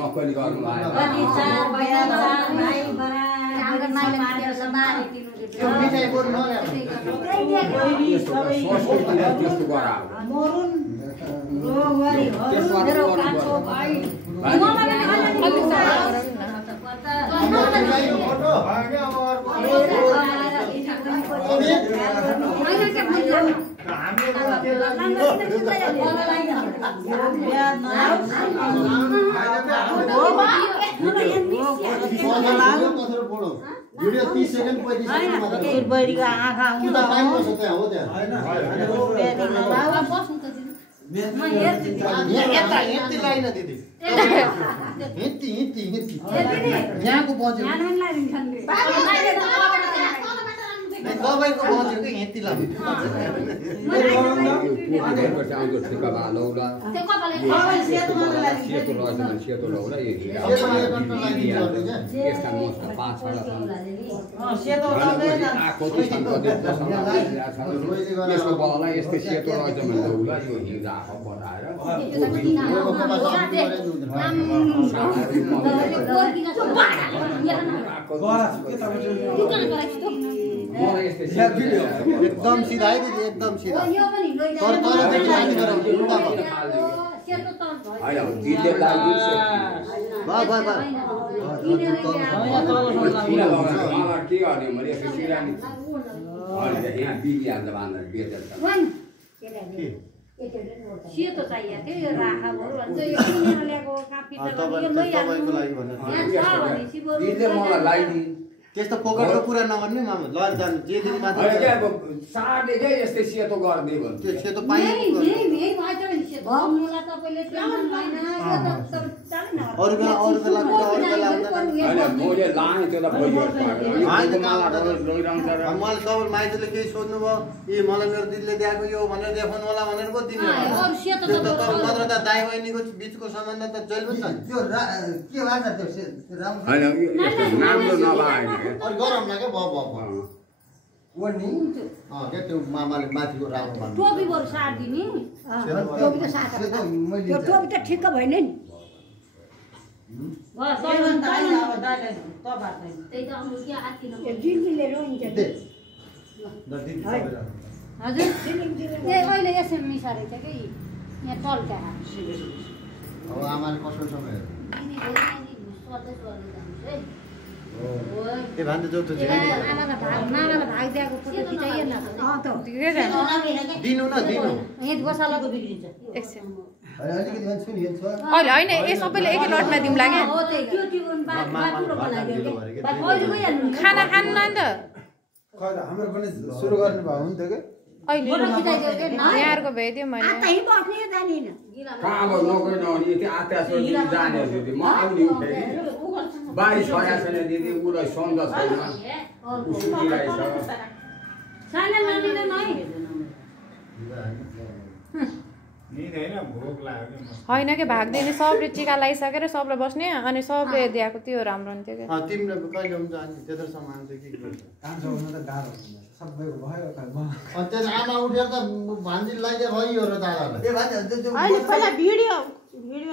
नक्कली गर्नु video 30 second 35 second बहिनीको आँखा आउँदा टाइम बस्छ त्यहाँ हो त्यहाँ यति लाइन दिदी यति यहाँको बज्यो दबाईको बज्यो कि यति लाइन एकदम सीधा है दिदी एकदम सीधा तर माथि गएर उल्टा सेतो चाहियो के यो राखाहरु भन्छ यो किनेर ल्याएको कापी त तपाईको लागि भन्नु त्यस्तो पोकटको कुरा नगर्ने मामा ल जान जे दिन मात्र साडे के यस्तै सेतो गर्ने भन्छ त्यो सेतो पाइन्छ अरु बेला मैले लाने त्यो त भइयो मलाई सब माइजले केही सोध्नु भयो ए मलाई मेरो दिदीले दिएको यो भनेर देखाउनु होला भनेर पो दिनु नत्र त दाइ बहिनीको बीचको सम्बन्ध त जहिले पनि त्यो के भन्छ त्यो राम्रो नभए और गरम लाग्यो वर्निङ के त्यो मामाले माथिको राम्रो भन्नु टोपी बरु साट दिनी टोपी त साट त्यो टोपी त ठिक्क भएन नि बस अब दाइले त बात नै त्यही त अमु के आत्ति न दिदीले रोइन्छ हजुर ए अहिले यसै मिसारे छ के यहाँ टल्का अब आमाले कसो समय ए भान्द जो त आमाले भाग दिएको फोटो खिचाइए न त के जाने दिनु न दिनु यहाँ गोसालाको बिग्रिन्छ एकछिन अलिकति भन्छ नि हेर्छ अहिले हैन ए सबैले एकै लटमा दिउँला के हो त्यही त्यो टिउन बाटुरो बनाइदियो के पहिले गइहाल्नु खाना खानु न त खै हाम्रो पनि सुरु गर्नु भयो नि त के अहिले फोटो खिचाइदियो के यहाँहरुको भेट्यो मैले आतै बस्ने जानिन कहाँ अब नगइन अनि त्यो आत्यासो जाने दिदी म आउने फेरि बारी छोरा छैन दिदी उलाई सन्द छैन उसुकिरहेछ सानो मानिले नै हैन के भाग दिने सबले टीका लगाइसकेर सबले बस्ने अनि सबले दिएको त्यो राम्रो हुन्थ्यो के तिमीले कहिले हुन्छ अनि त्यत्रो सामान चाहिँ के गर्छ काम गर्नु त गाह्रो हुन्छ सबैको भयो अनि त्यस आमा उठेर त भान्जी लगाइदिए भयो र दादालाई ए भान्जी अहिले पहिला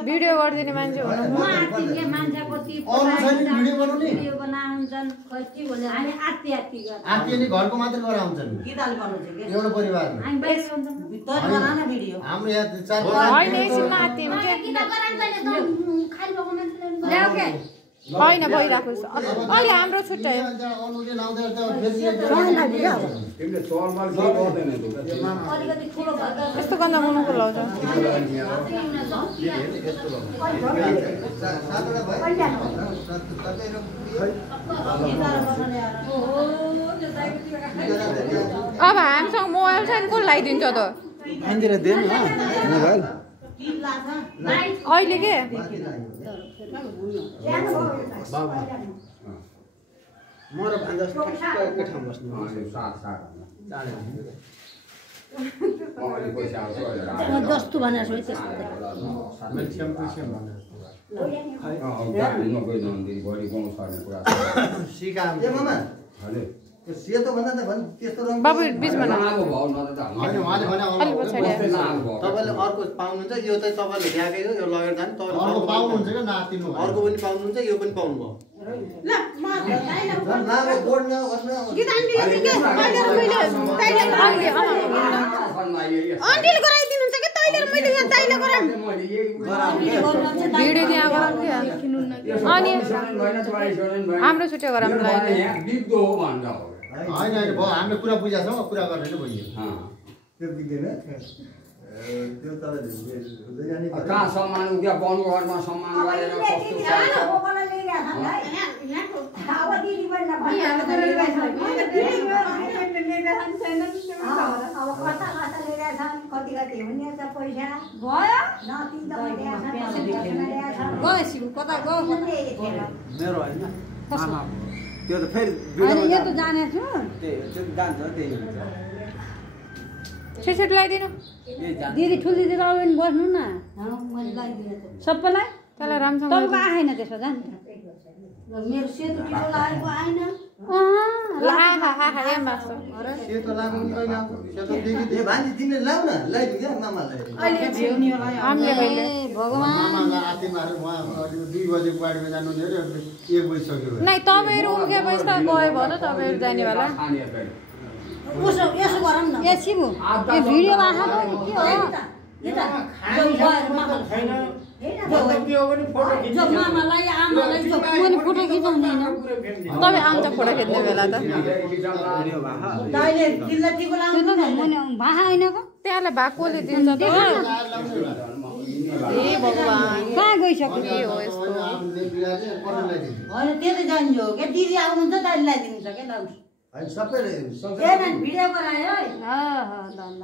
भिडियो गरिदिने मान्छे हुनु म आत्तिले मान्छेको ती अरु छैन भिडियो बनाउने भिडियो बनाउँछन् खै भने हामी आत्ति गर्छ आत्ति नि घरको मात्र गराउँछन् के दाल बनाउँछ के एउटा परिवारमा हामी बाहिर गर्छौँ भित्र बनाउन भिडियो हाम्रो यहाँ चार हैन एकछिनमा आत्तिम के किन गराउँदैन त खाली भएको मान्छेले ल्याउ के हैन भइराखोस् अहिले हाम्रो छुट्टै अनुले लाउँदै त फेरि तिमीले चलमल के गर्दैन त अलिकति ठुलो भएर यस्तो गन्दा मुनुको लाउँछ अब हामीसँग मोबाइल छ नि को लगाइदिन्छ त अन्तिर देन न मोबाइल अहिले के म र भान्जा एकै ठाउँ बस्नु जस्तो भनेर सोचे सेतो भन्दा त भन् त्यस्तो रङ बाबु बीचमा नआएको भाउ न त हैन उहाँले भने अलि पछाडि तपाईले अर्को पाउनुहुन्छ यो चाहिँ तपाईले ल्याकै हो यो लगेर जानु तपाईले अर्को पाउनुहुन्छ के नातिनु अर्को पनि पाउनुहुन्छ यो पनि पाउनु भयो ल म नागो बोर्ड न आन्टीले गराइदिनुहुन्छ के तैले मैले यहाँ तैले गराम भिडियो त्यहाँ गराम के अनि हाम्रो छुट्यो गराम ल बिग्दो हो भन्दा हो हैन हैन भयो हामीले कुरा बुझा छौ कुरा गर्ने नै भयो त्यो बिग्दैन त्यो त हुँदैन नि कहाँ सम्मान उक्या बन्धुघरमा सम्मान गरेर मेरो हैन आमा त्यो त फेरि यो त जाने छु त्यो जान्छ त्यही हुन्छ छिटो ल्याइदिनु दिदी ठुल दिदी आउनु बस्नु न सबैलाई त्यसलाई राम्रोसँग तपाईँको आएन त्यसो जान्छ मेरो सेतो टिको लागेको आएन सेतो लाग्नु नि कहिले आउँछ सेतो दिदी ए भान्जी दिने लाउ न ल्याइदिउ क्या मामालाई अहिले झ्याउनीलाई हामीले कहिले भगवान मामालाई आते मारे उहाँ 2 बजेको गाडीमा जानु नि अरे 1 बजिसक्यो नै तपाईहरु उकेपछि त गयो भयो त तपाईहरु जाने वाला उसो यसो गरौँ न ए शिबु यो भिडियो आएको के हो जो मामालाई आमालाई जो मैले फोटो खिचाउँदैन तपाईँ आउँछ फोटो खिच्ने बेला त दाइले दिल्ला टिको लाउनु न मैले भाहा हैनको त्यहाँलाई भाग कसले दिन्छ त ए भगवान कहाँ गइसक्यो के हो यस्तो होइन त्यो त जान्छु के दिदी आउनुहुन्छ दाइले ल्याइदिनु छ के लाउँछु हैन सबैले भिडियो गरायो है ल ल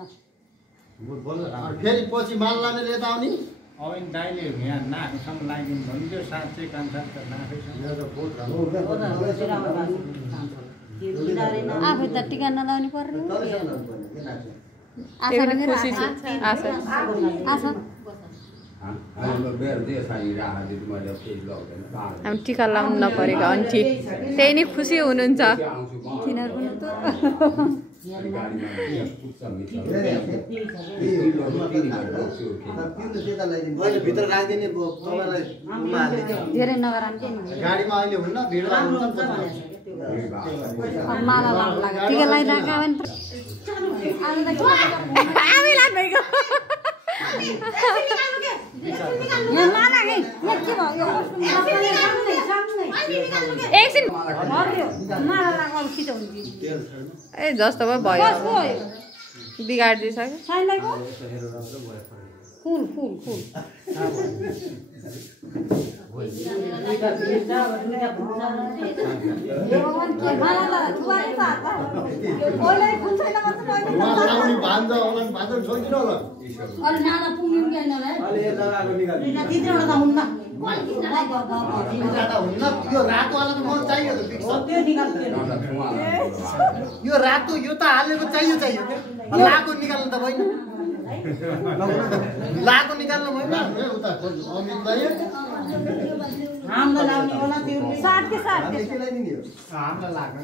फेरि पछि माल लाने लिएर आउने अविन दाइले यहाँ नाकसम्म लागिदिनु भने त्यो साँच्चै कान्छार त नाकैसम्म आफै त टिका नलाउनु पर्ने खुसी छु आशा हामी टिका लाउनु नपरेको अनि ठिक त्यही नै खुसी हुनुहुन्छ तिनीहरू पनि त भित्र राखिदिने तपाईँलाई धेरै नगराम के गाडीमा अहिले हुन्न भिड हुन्छ माला लाउनु लाग्यो टिका लगाइरहेको एकछिन ए जस्तो भयो बिगारिदिइसक्यो फुल फुल फुल यो रातो यो त हालेको चाहियो लाको निकाल्नु त भएन लाको निकाल्नु भएन हामीलाई लाउने होला त्यो साथ के साथ हामीलाई लाग्छ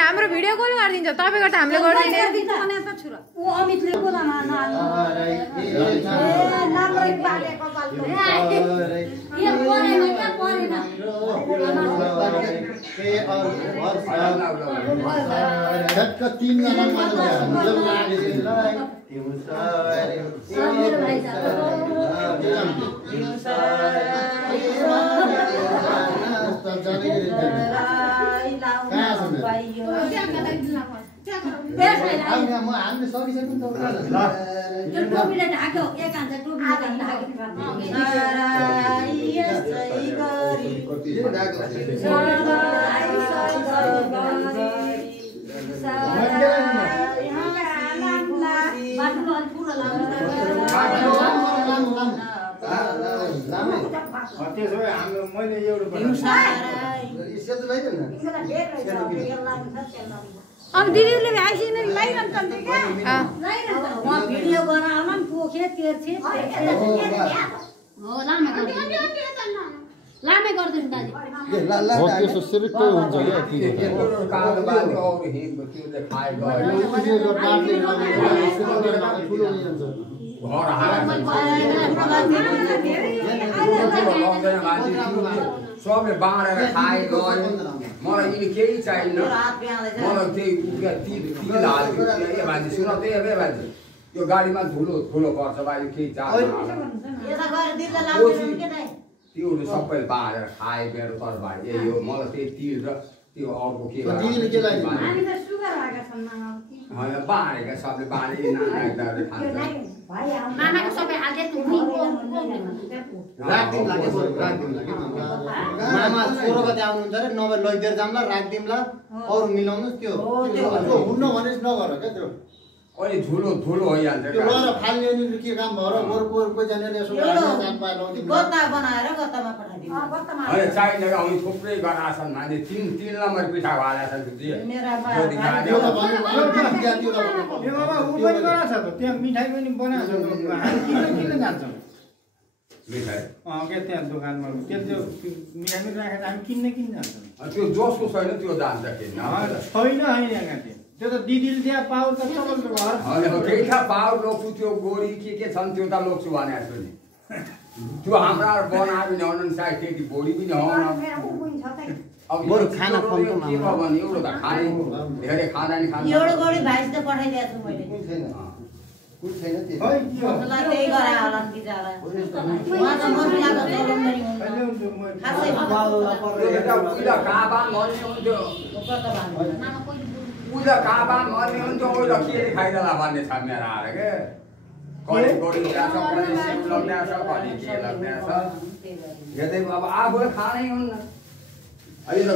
हाम्रो भिडियो कल गरिदिन्छ तपाईँको त हामीले गर्दैन अमितले हामीले सकिसक्यौँ त्यसो भए हाम्रो मैले एउटा अब दिदीले भ्याक्सिन लगाइरहन्छ नि क्या भिडियो गराउन पोखे तेर्छे हो लामा लामै गर्दैन दाजु हो त्यसो सिरिक्कै हुन्छ क्या कालो बाली अरू हिँड्को त्यो खाए गयो घर सबले बाँडेर खाए गयो मलाई यिनी केही चाहिएन मलाई त्यही तिल हाल्यो ए भान्जी सुन त्यही अब ए भान्जी यो गाडीमा धुलो ठुलो पर्छ बा यो केही चार्ज त्योहरू सबै बाँडेर खाए मेरो तर भाइ ए यो मलाई त्यही तिल र त्यो अर्को के बाँडेका सबले बाँडे मामाको सबै हाल्दै मामा 16 गते आउनुहुन्छ रे नभए लैदेर जामला राखदिमला अरु मिलाउनुस् त्यो हुन्न भनेस् नगर क्या त्यो अहिले धुलो भइहाल्छ त्यो लएर फाल्ने नि के काम भएर गोरको जानेर यसो जान पाए लौदी गत्ता बनाएर गत्तामा पठाइदिनु अहिले चाहिने अनि थुप्रै गरा छन् मान्छे 3 नम्बर पिठा हालेका छन् त्यो त भन्नु ए बाबा उ पनि गरा छ त त्यहाँ मिठाई पनि बनाएको छ हामी किन जान्छ मिठाई के त्यहाँ दोकानमा त्यो मिठाई पनि राखेर हामी किन जान्छ त्यो जसको छैन त्यो जान्छ किन छैन हैन यहाँ त्यो त दिदीले त्यहाँ पावर त सबैको घर हैन केही था पावर लोक्छु त्यो गोरी के छन् त्यो त लोक्छु भनेको छु नि त्यो हाम्रा बनायो नि अनुसार त्यति बोडी पनि हो अब बरु खाना खुवाउनु त के भयो भने एउटा त खाने धेरै खाँदा नि खान्छ एउटा गडी भाइस त पठाइदिएको छु मैले कुन छैन त्यो खै के हो मलाई त्यही गरा होला नि बिचारा उहाँ त मसलाको चलन पनि हुन्छ खासै एउटा उइला काबा मर्ने हुन्थ्यो उइला काबा मर्ने हुन्थ्यो उइला के खाइदला भन्ने छ मेरो आएर के कहिले गोडी ल्याछ कहिले सिउ लग्याछ कहिले के लग्याछ यतै अब आफूले खानै हुन्न अहिले त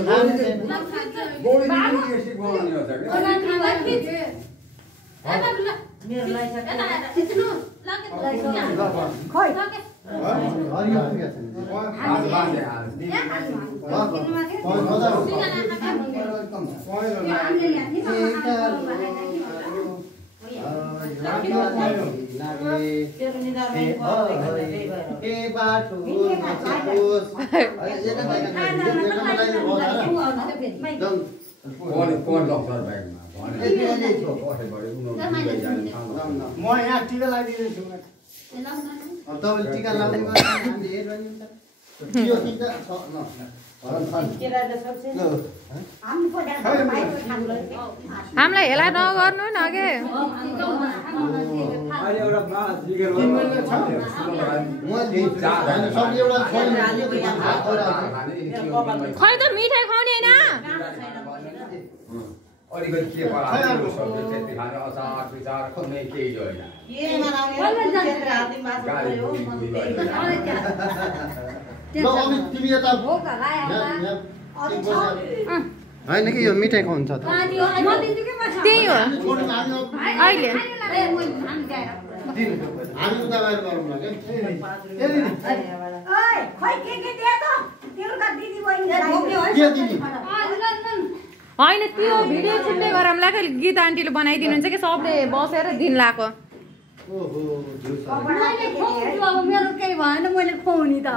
गोडी त्यसै बनाउने हो त के मेरो लाइसक्यो कोन डक्टर ब्यागमा म यहाँ टिका लगाइदिन्छु तपाईले टीका लाउने हामीलाई हेला नगर्नु न के खै त मिठाई खुवाउने हैन अलिकति के परायो सबै त्यति खाने अचार विचार कुनै केही होइन के बनाउने हातले मासु पर्यो तिमी यता हैन कि यो मिठाई खुवाउँछ त त्यही हो अहिले हामी उता गएर गरौँला के होइन त्यो भिडियो छुट्टै गरौँला कि गीत आन्टीले बनाइदिनुहुन्छ कि सबले बसेर दिन लाको मेरो केही भएन मैले खुवाउने त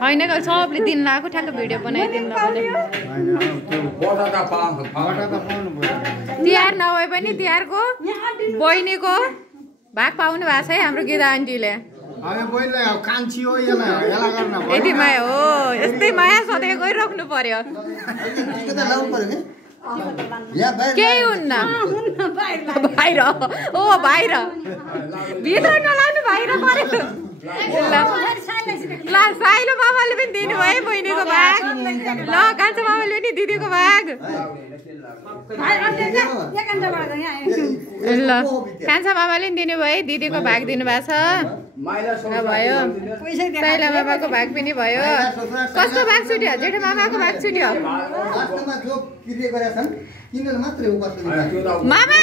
होइन सबले दिन लाको ठ्याक्क भिडियो बनाइदिनु तिहार नभए पनि तिहारको बहिनीको भाग पाउनु भएको छ है हाम्रो गीता आन्टीले यति माया हो यस्तै माया सधैँ गइराख्नु पर्यो केही हुन्न बाहिर ओ बाहिर भित्र नलाउनु बाहिर पर्यो ल साइलो मामाले पनि दिनुभयो बहिनीको भाग ल कान्छा मामाले पनि दिदीको भाग ल कान्छा मामाले पनि दिनुभयो दिदीको भाग दिनुभएको छ भयो साइला मामाको भाग पनि भयो कस्तो भाग छुट्यो जेठो मामाको भाग छुट्यो मामा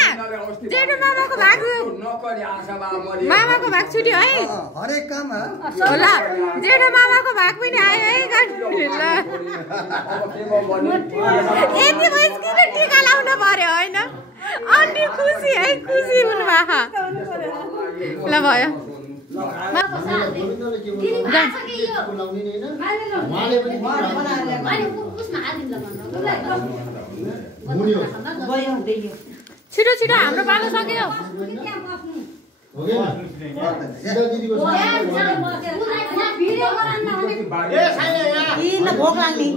जेठो मामाको भाग छुट्यो है होला जेठो मामाको भाग पनि आयो है यति भएपछि किन टिका लाउनु पर्यो होइन आन्टी खुसी है खुसी हुनुभएको ल भयो गोविन्दले के बोलाउने नि हैन उहाँले पनि छिटो छिटो हाम्रो पालो सक्यो भोक लाग्ने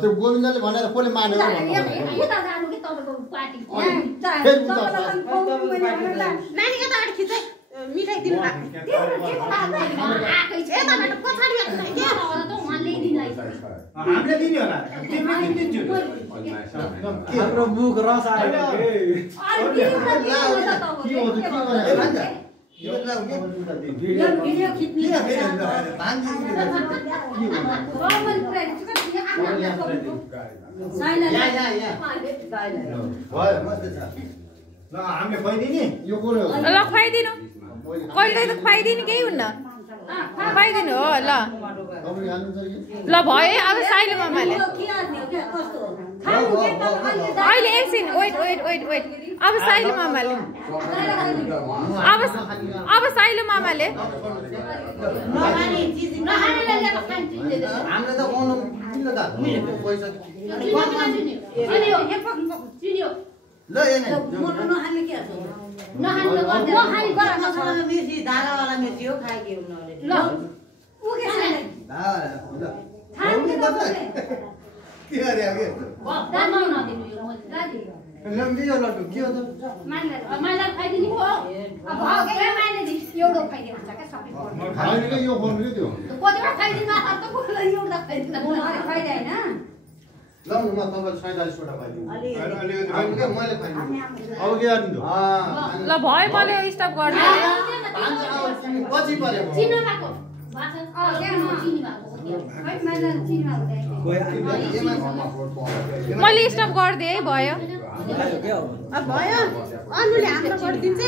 त्यो गोविन्दले भनेर कसले मान्यो मिठाई दिनु हामीले दिने होला हाम्रो मुख रस आयो हामीले खुवाइदिने यो कोले हो ल खुवाइदिनु कहिले त खुवाइदिनु केही हुन्न खुवाइदिनु हो ल ल भयो अब साइलो मामाले अहिले एकछिन वेट वेट वेट वेट अब साइलो मामाले अब साइलो मामाले हामीले त गाउनु किन त पैसा ल धारावाला मिर्ची हो खाएकी ल म तपाईलाई 47 वटा पाइदिन्छु मैले खाइदिन्छु अब के गर्नु ल भयो मैले स्टप गर्दै पछि पर्यो मैले स्टप गरिदिएँ है भयो भयो अनुले हाम्रो गरिदिन्छ